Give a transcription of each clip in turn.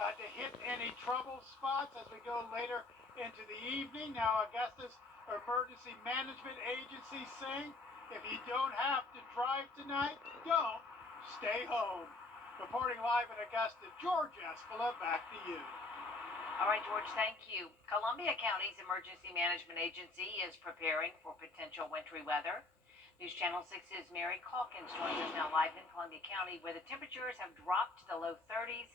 to hit any trouble spots as we go later into the evening. Now, Augusta's Emergency Management Agency saying if you don't have to drive tonight, don't. Stay home. Reporting live in Augusta, George Escala, back to you. All right, George, thank you. Columbia County's Emergency Management Agency is preparing for potential wintry weather. News Channel 6's Mary Calkins joins us now live in Columbia County, where the temperatures have dropped to the low 30s.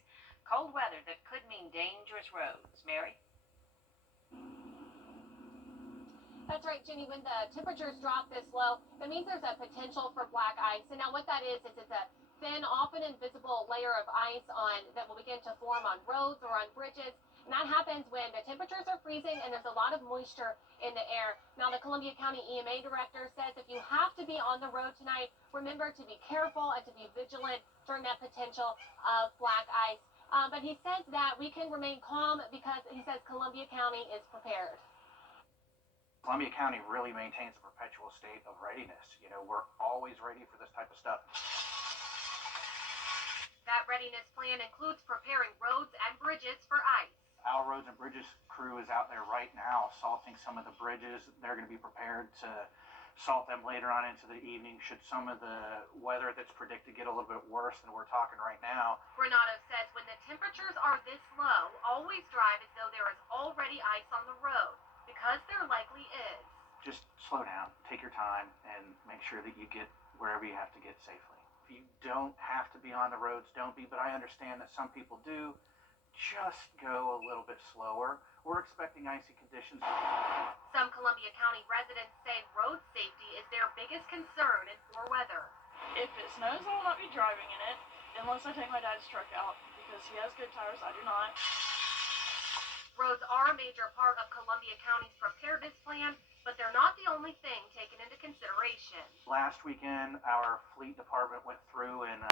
Cold weather that could mean dangerous roads. Mary? That's right, Jenny. When the temperatures drop this low, that means there's a potential for black ice. And now what that is it's a thin, often invisible layer of ice that will begin to form on roads or on bridges. And that happens when the temperatures are freezing and there's a lot of moisture in the air. Now, the Columbia County EMA director says if you have to be on the road tonight, remember to be careful and to be vigilant during that potential of black ice. But he says that we can remain calm because he says Columbia County is prepared. Columbia County really maintains a perpetual state of readiness. You know, we're always ready for this type of stuff. That readiness plan includes preparing roads and bridges for ice. Our roads and bridges crew is out there right now salting some of the bridges. They're going to be prepared to salt them later on into the evening should some of the weather that's predicted get a little bit worse than we're talking right now. Renato says when the temperatures are this low, always drive as though there is already ice on the road, because there likely is. Just slow down, take your time, and make sure that you get wherever you have to get safely. If you don't have to be on the roads, don't be, but I understand that some people do. Just go a little bit slower. We're expecting icy conditions. Some Columbia County residents say road safety is their biggest concern in poor weather. If it snows, I will not be driving in it unless I take my dad's truck out because he has good tires, I do not. Roads are a major part of Columbia County's preparedness plan, but they're not the only thing taken into consideration. Last weekend, our fleet department went through and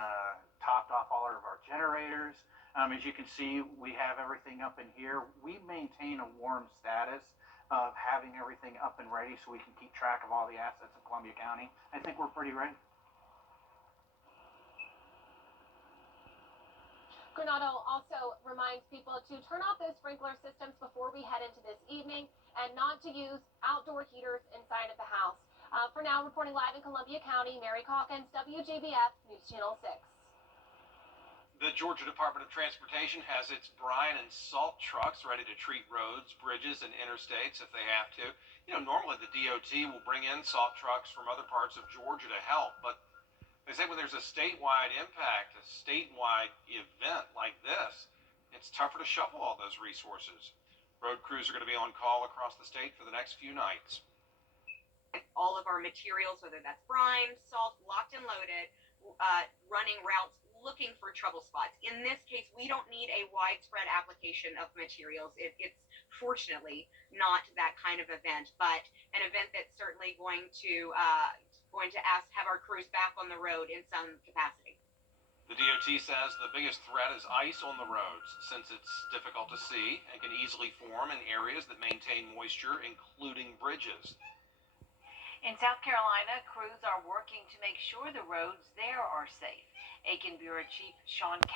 topped off all of our generators. As you can see, we have everything up in here. We maintain a warm status of having everything up and ready so we can keep track of all the assets of Columbia County. I think we're pretty ready. Renato also reminds people to turn off those sprinkler systems before we head into this evening and not to use outdoor heaters inside of the house. For now, reporting live in Columbia County, Mary Calkins, WJBF News Channel 6. The Georgia Department of Transportation has its brine and salt trucks ready to treat roads, bridges, and interstates if they have to. You know, normally the DOT will bring in salt trucks from other parts of Georgia to help, but they say when there's a statewide impact, a statewide event like this, it's tougher to shovel all those resources. Road crews are going to be on call across the state for the next few nights. All of our materials, whether that's brine, salt, locked and loaded, running routes, looking for trouble spots. In this case, we don't need a widespread application of materials. It's fortunately not that kind of event, but an event that's certainly going to have our crews back on the road in some capacity. The DOT says the biggest threat is ice on the roads, since it's difficult to see and can easily form in areas that maintain moisture, including bridges. In South Carolina, crews are working to make sure the roads there are safe. Aiken Bureau Chief Sean